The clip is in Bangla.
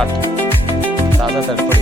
আট রাজাদার